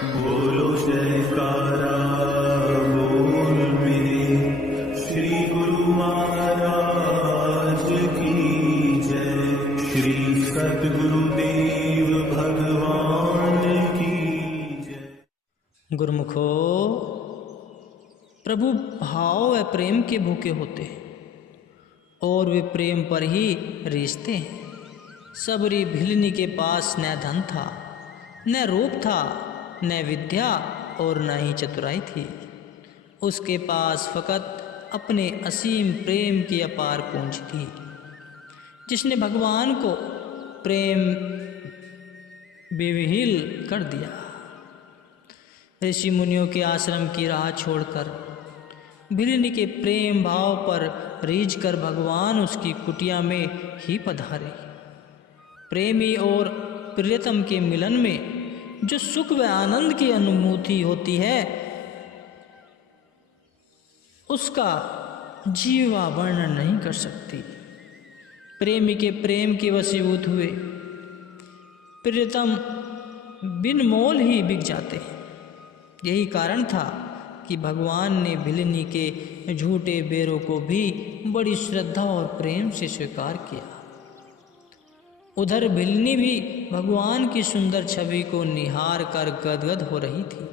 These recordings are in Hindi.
बोलो जयकारा बोल मेरे श्री गुरु महाराज की जय। श्री सद्गुरुदेव भगवान की जय। गुरुमुखो, प्रभु भाव व प्रेम के भूखे होते हैं और वे प्रेम पर ही रिश्ते हैं। सबरी भिलनी के पास न धन था, न रूप था, न विद्या और न ही चतुराई थी। उसके पास फकत अपने असीम प्रेम की अपार पूंजी थी, जिसने भगवान को प्रेम बेविहिल कर दिया। ऋषि मुनियों के आश्रम की राह छोड़कर भिलनी के प्रेम भाव पर रीझ कर भगवान उसकी कुटिया में ही पधारे। प्रेमी और प्रियतम के मिलन में जो सुख व आनंद की अनुभूति होती है, उसका जीवा वर्णन नहीं कर सकती। प्रेमी के प्रेम के वशीभूत हुए प्रियतम बिन मोल ही बिक जाते हैं। यही कारण था कि भगवान ने भिलनी के झूठे बेरों को भी बड़ी श्रद्धा और प्रेम से स्वीकार किया। उधर भिलनी भी भगवान की सुंदर छवि को निहार कर गदगद हो रही थी।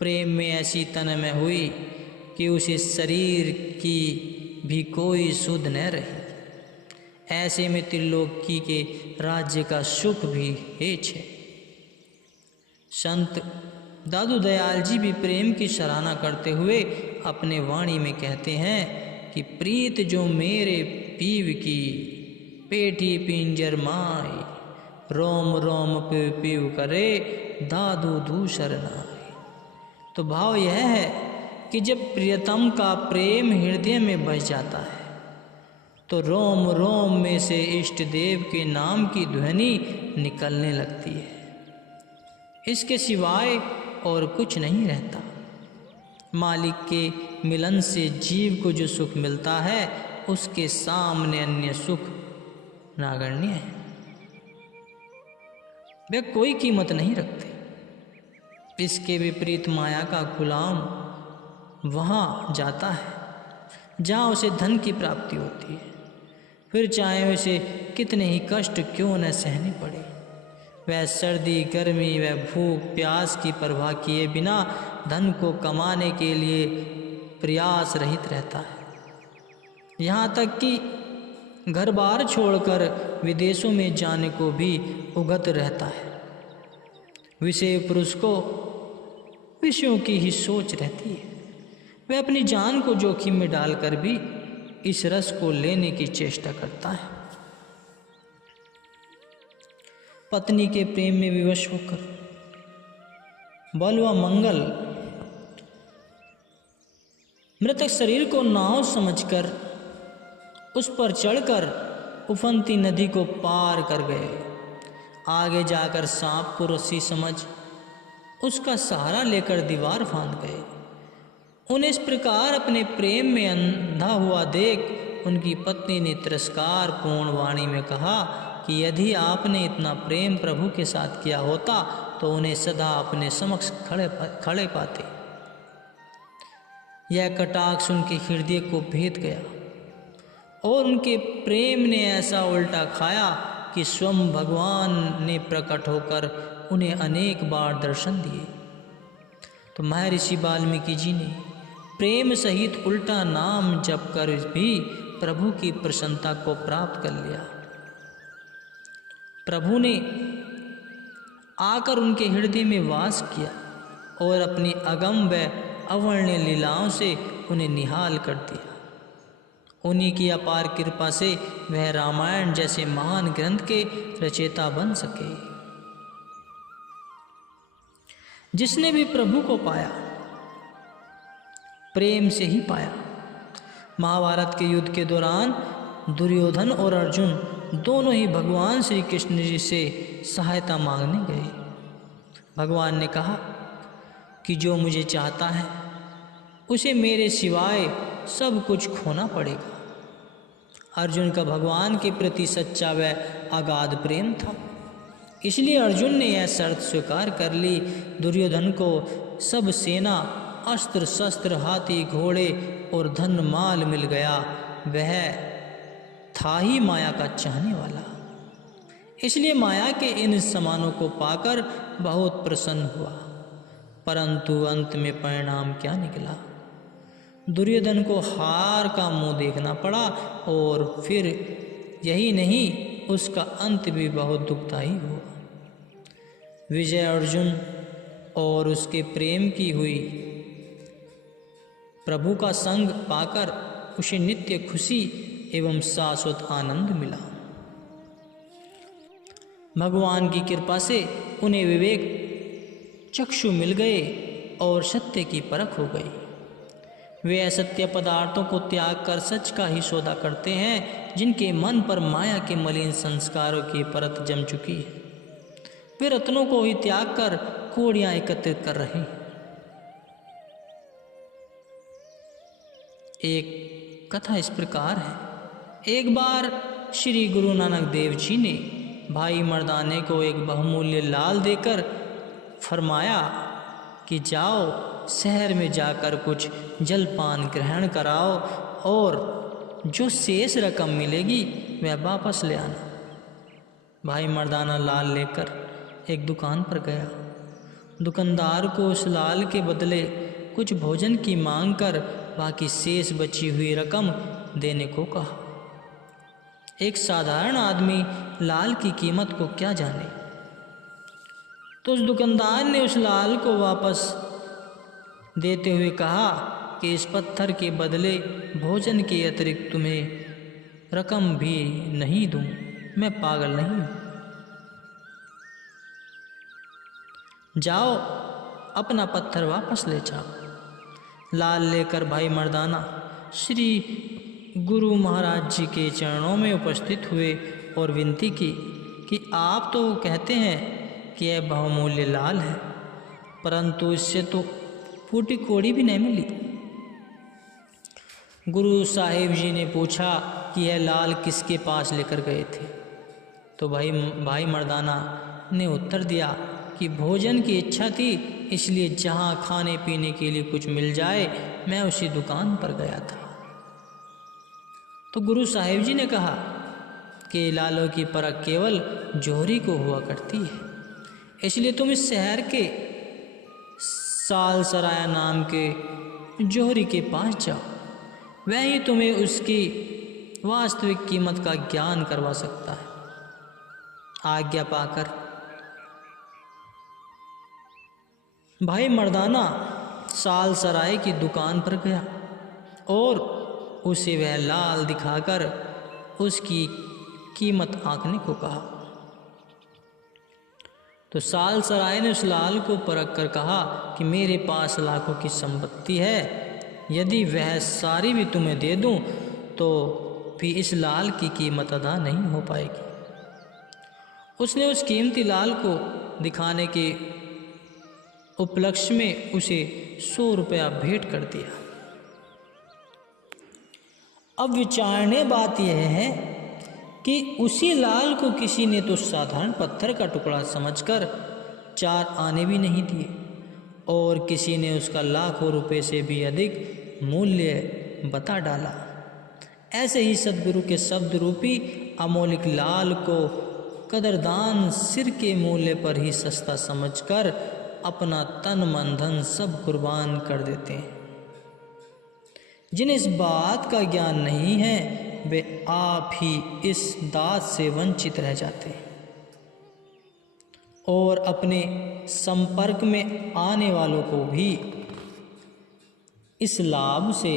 प्रेम में ऐसी तन्मय हुई कि उसे शरीर की भी कोई सुध न रही। ऐसे में त्रिलोकी के राज्य का सुख भी हेच है। संत दादू दयाल जी भी प्रेम की सराहना करते हुए अपने वाणी में कहते हैं कि प्रीत जो मेरे पीव की पेटी पिंजर माई, रोम रोम पिव पिव करे दादू दूसर नाई। तो भाव यह है कि जब प्रियतम का प्रेम हृदय में बस जाता है तो रोम रोम में से इष्ट देव के नाम की ध्वनि निकलने लगती है। इसके सिवाय और कुछ नहीं रहता। मालिक के मिलन से जीव को जो सुख मिलता है, उसके सामने अन्य सुख नागण्य है। वे कोई कीमत नहीं रखते। इसके विपरीत माया का गुलाम वहाँ जाता है जहाँ उसे धन की प्राप्ति होती है, फिर चाहे उसे कितने ही कष्ट क्यों न सहने पड़े। वह सर्दी गर्मी व भूख प्यास की परवाह किए बिना धन को कमाने के लिए प्रयास रहित रहता है। यहाँ तक कि घर बार छोड़कर विदेशों में जाने को भी उगत रहता है। विषय पुरुष को विषयों की ही सोच रहती है। वह अपनी जान को जोखिम में डालकर भी इस रस को लेने की चेष्टा करता है। पत्नी के प्रेम में विवश होकर बल व मंगल मृतक शरीर को नाव समझकर उस पर चढ़कर उफनती नदी को पार कर गए। आगे जाकर सांप को रस्सी समझ उसका सहारा लेकर दीवार फांद गए। उन्हें इस प्रकार अपने प्रेम में अंधा हुआ देख उनकी पत्नी ने तिरस्कार पूर्ण वाणी में कहा कि यदि आपने इतना प्रेम प्रभु के साथ किया होता तो उन्हें सदा अपने समक्ष खड़े पाते। यह कटाक्ष उनके हृदय को भेद गया और उनके प्रेम ने ऐसा उल्टा खाया कि स्वयं भगवान ने प्रकट होकर उन्हें अनेक बार दर्शन दिए। तो महर्षि वाल्मीकि जी ने प्रेम सहित उल्टा नाम जप कर भी प्रभु की प्रसन्नता को प्राप्त कर लिया। प्रभु ने आकर उनके हृदय में वास किया और अपनी अगम व अवर्ण्य लीलाओं से उन्हें निहाल कर दिया। उन्हीं की अपार कृपा से वह रामायण जैसे महान ग्रंथ के रचयिता बन सके। जिसने भी प्रभु को पाया प्रेम से ही पाया। महाभारत के युद्ध के दौरान दुर्योधन और अर्जुन दोनों ही भगवान श्री कृष्ण जी से सहायता मांगने गए। भगवान ने कहा कि जो मुझे चाहता है उसे मेरे सिवाय सब कुछ खोना पड़ेगा। अर्जुन का भगवान के प्रति सच्चा व अगाध प्रेम था। इसलिए अर्जुन ने यह शर्त स्वीकार कर ली। दुर्योधन को सब सेना, अस्त्र शस्त्र, हाथी घोड़े और धन माल मिल गया। वह था ही माया का चाहने वाला, इसलिए माया के इन सामानों को पाकर बहुत प्रसन्न हुआ। परंतु अंत में परिणाम क्या निकला? दुर्योधन को हार का मुंह देखना पड़ा, और फिर यही नहीं, उसका अंत भी बहुत दुखदायी हुआ। विजय अर्जुन और उसके प्रेम की हुई। प्रभु का संग पाकर उसे नित्य खुशी एवं शाश्वत आनंद मिला। भगवान की कृपा से उन्हें विवेक चक्षु मिल गए और सत्य की परख हो गई। वे असत्य पदार्थों को त्याग कर सच का ही सौदा करते हैं, जिनके मन पर माया के मलिन संस्कारों की परत जम चुकी है। वे रत्नों को ही त्याग कर कौड़ियां एकत्रित कर रहे हैं। एक कथा इस प्रकार है। एक बार श्री गुरु नानक देव जी ने भाई मर्दाने को एक बहुमूल्य लाल देकर फरमाया कि जाओ शहर में जाकर कुछ जलपान ग्रहण कराओ, और जो शेष रकम मिलेगी वह वापस ले आना। भाई मर्दाना लाल लेकर एक दुकान पर गया। दुकानदार को उस लाल के बदले कुछ भोजन की मांग कर बाकी शेष बची हुई रकम देने को कहा। एक साधारण आदमी लाल की कीमत को क्या जाने, तो उस दुकानदार ने उस लाल को वापस देते हुए कहा कि इस पत्थर के बदले भोजन के अतिरिक्त तुम्हें रकम भी नहीं दूं, मैं पागल नहीं हूं। जाओ अपना पत्थर वापस ले जाओ। लाल लेकर भाई मर्दाना श्री गुरु महाराज जी के चरणों में उपस्थित हुए और विनती की कि आप तो कहते हैं कि यह बहुमूल्य लाल है, परंतु इससे तो फूटी कौड़ी भी नहीं मिली। गुरु साहिब जी ने पूछा कि यह लाल किसके पास लेकर गए थे, तो भाई मर्दाना ने उत्तर दिया कि भोजन की इच्छा थी, इसलिए जहाँ खाने पीने के लिए कुछ मिल जाए मैं उसी दुकान पर गया था। तो गुरु साहिब जी ने कहा कि लालों की परख केवल जोहरी को हुआ करती है, इसलिए तुम इस शहर के साल सराया नाम के जोहरी के पास जाओ, वह ही तुम्हें उसकी वास्तविक कीमत का ज्ञान करवा सकता है। आज्ञा पाकर भाई मर्दाना साल सराय की दुकान पर गया और उसे वह लाल दिखाकर उसकी कीमत आंकने को कहा। तो साल सराय ने उस लाल को परख कर कहा कि मेरे पास लाखों की संपत्ति है, यदि वह सारी भी तुम्हें दे दूं तो भी इस लाल की कीमत अदा नहीं हो पाएगी। उसने उस कीमती लाल को दिखाने के उपलक्ष्य में उसे 100 रुपया भेंट कर दिया। अब विचारणीय बात यह है कि उसी लाल को किसी ने तो साधारण पत्थर का टुकड़ा समझकर 4 आने भी नहीं दिए, और किसी ने उसका लाखों रुपए से भी अधिक मूल्य बता डाला। ऐसे ही सद्गुरु के शब्द रूपी अमौलिक लाल को कदरदान सिर के मूल्य पर ही सस्ता समझकर अपना तन मन धन सब कुर्बान कर देते हैं। जिन्हें इस बात का ज्ञान नहीं है वे आप ही इस दात से वंचित रह जाते हैं और अपने संपर्क में आने वालों को भी इस लाभ से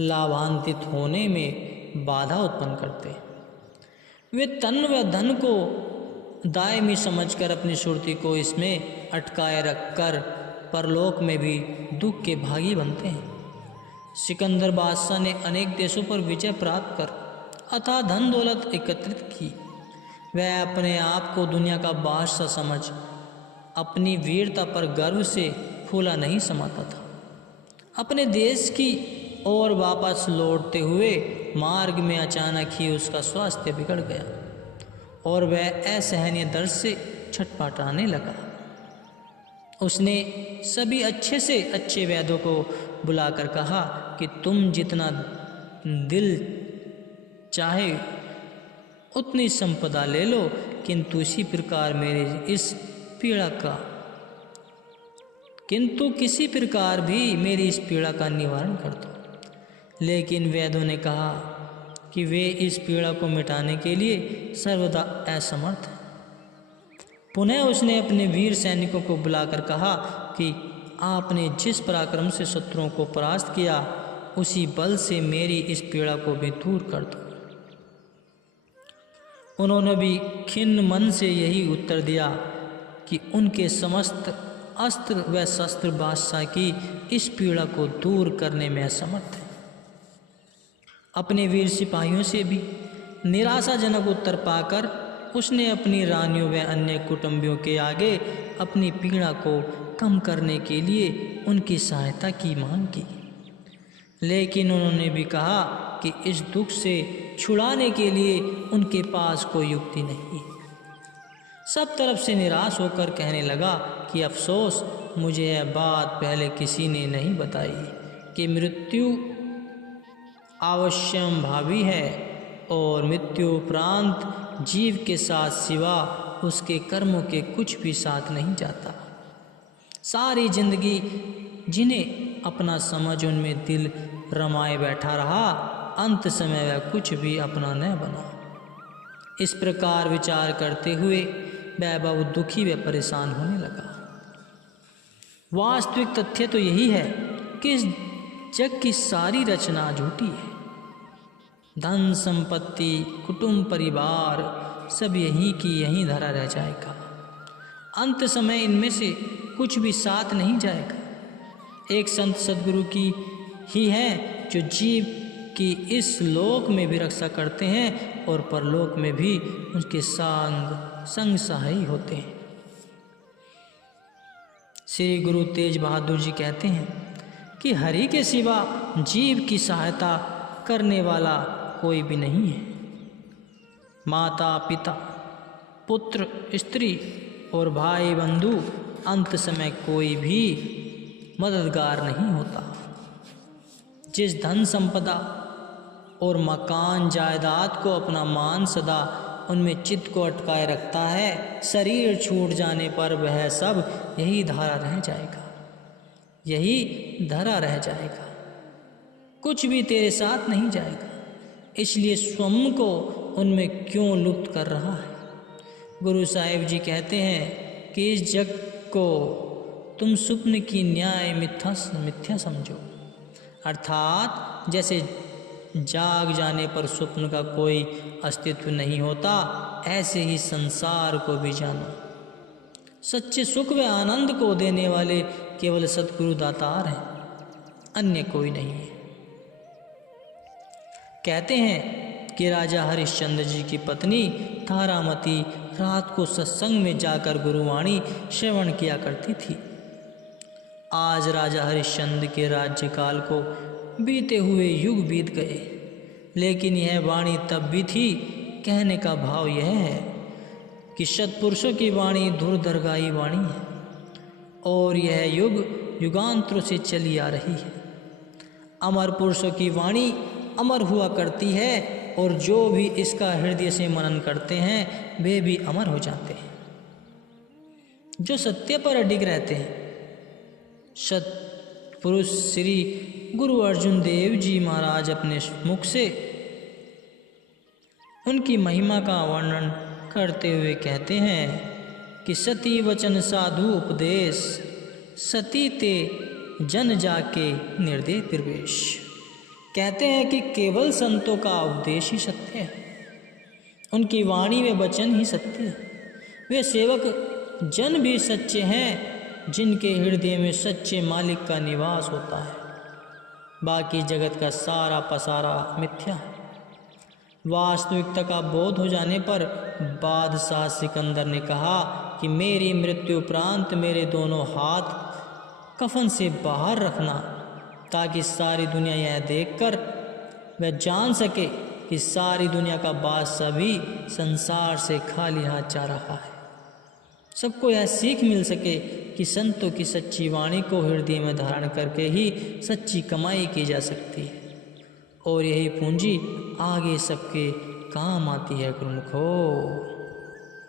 लाभान्वित होने में बाधा उत्पन्न करते हैं। वे तन व धन को दायमी समझकर अपनी सुरती को इसमें अटकाए रखकर परलोक में भी दुख के भागी बनते हैं। सिकंदर बादशाह ने अनेक देशों पर विजय प्राप्त कर अथाह धन दौलत एकत्रित की। वह अपने आप को दुनिया का बादशाह समझ अपनी वीरता पर गर्व से फूला नहीं समाता था। अपने देश की और वापस लौटते हुए मार्ग में अचानक ही उसका स्वास्थ्य बिगड़ गया और वह असहनीय दर्द से छटपटाने लगा। उसने सभी अच्छे से अच्छे वैद्यों को बुलाकर कहा कि तुम जितना दिल चाहे उतनी संपदा ले लो, किंतु किसी प्रकार भी मेरी इस पीड़ा का निवारण कर दो। लेकिन वैद्यों ने कहा कि वे इस पीड़ा को मिटाने के लिए सर्वदा असमर्थ हैं। पुनः उसने अपने वीर सैनिकों को बुलाकर कहा कि आपने जिस पराक्रम से शत्रुओं को परास्त किया, उसी बल से मेरी इस पीड़ा को भी दूर कर दो। उन्होंने भी खिन्न मन से यही उत्तर दिया कि उनके समस्त अस्त्र व शस्त्र बादशाह की इस पीड़ा को दूर करने में असमर्थ है। अपने वीर सिपाहियों से भी निराशाजनक उत्तर पाकर उसने अपनी रानियों व अन्य कुटुंबियों के आगे अपनी पीड़ा को कम करने के लिए उनकी सहायता की मांग की। लेकिन उन्होंने भी कहा कि इस दुख से छुड़ाने के लिए उनके पास कोई युक्ति नहीं। सब तरफ से निराश होकर कहने लगा कि अफसोस, मुझे यह बात पहले किसी ने नहीं बताई कि मृत्यु अवश्यम भावी है और मृत्यु उपरांत जीव के साथ सिवा उसके कर्मों के कुछ भी साथ नहीं जाता। सारी जिंदगी जिन्हें अपना समझ उनमें दिल रमाए बैठा रहा, अंत समय वह कुछ भी अपना न बना। इस प्रकार विचार करते हुए वह बहुत दुखी व परेशान होने लगा। वास्तविक तथ्य तो यही है कि इस जग की सारी रचना झूठी है। धन संपत्ति, कुटुंब, परिवार सब यहीं की यहीं धरा रह जाएगा। अंत समय इनमें से कुछ भी साथ नहीं जाएगा। एक संत सद्गुरु की ही है जो जीव की इस लोक में भी रक्षा करते हैं और परलोक में भी उसके संग सहायी होते हैं। श्री गुरु तेज बहादुर जी कहते हैं कि हरि के सिवा जीव की सहायता करने वाला कोई भी नहीं है। माता पिता, पुत्र, स्त्री और भाई बंधु, अंत समय कोई भी मददगार नहीं होता। जिस धन संपदा और मकान जायदाद को अपना मान सदा उनमें चित्त को अटकाए रखता है, शरीर छूट जाने पर वह सब यही धरा रह जाएगा, यही धरा रह जाएगा, कुछ भी तेरे साथ नहीं जाएगा। इसलिए स्वयं को उनमें क्यों लुप्त कर रहा है। गुरु साहिब जी कहते हैं कि इस जग को तुम स्वप्न की न्याय मिथ्या समझो, अर्थात जैसे जाग जाने पर स्वप्न का कोई अस्तित्व नहीं होता, ऐसे ही संसार को भी जानो। सच्चे सुख व आनंद को देने वाले केवल सद्गुरु दातार हैं, अन्य कोई नहीं है। कहते हैं कि राजा हरिश्चंद्र जी की पत्नी तारामती रात को सत्संग में जाकर गुरुवाणी श्रवण किया करती थी। आज राजा हरिश्चंद्र के राज्यकाल को बीते हुए युग बीत गए, लेकिन यह वाणी तब भी थी। कहने का भाव यह है कि सत्पुरुषों की वाणी दूरदर्गाई वाणी है और यह युग युगांतरों से चली आ रही है। अमर पुरुषों की वाणी अमर हुआ करती है और जो भी इसका हृदय से मनन करते हैं वे भी अमर हो जाते हैं। जो सत्य पर अडिग रहते हैं, सत्पुरुष श्री गुरु अर्जुन देव जी महाराज अपने मुख से उनकी महिमा का वर्णन करते हुए कहते हैं कि सती वचन साधु उपदेश, सती ते जन जाके निर्दय प्रवेश। कहते हैं कि केवल संतों का उपदेश ही सत्य है, उनकी वाणी व वचन ही सत्य है। वे सेवक जन भी सच्चे हैं जिनके हृदय में सच्चे मालिक का निवास होता है। बाकी जगत का सारा पसारा मिथ्या है। वास्तविकता का बोध हो जाने पर बादशाह सिकंदर ने कहा कि मेरी मृत्यु उपरांत मेरे दोनों हाथ कफन से बाहर रखना ताकि सारी दुनिया यह देखकर वह जान सके कि सारी दुनिया का बादशाह भी संसार से खाली हाथ जा रहा है। सबको यह सीख मिल सके कि संतों की सच्ची वाणी को हृदय में धारण करके ही सच्ची कमाई की जा सकती है और यही पूंजी आगे सबके काम आती है गुरुमुखो।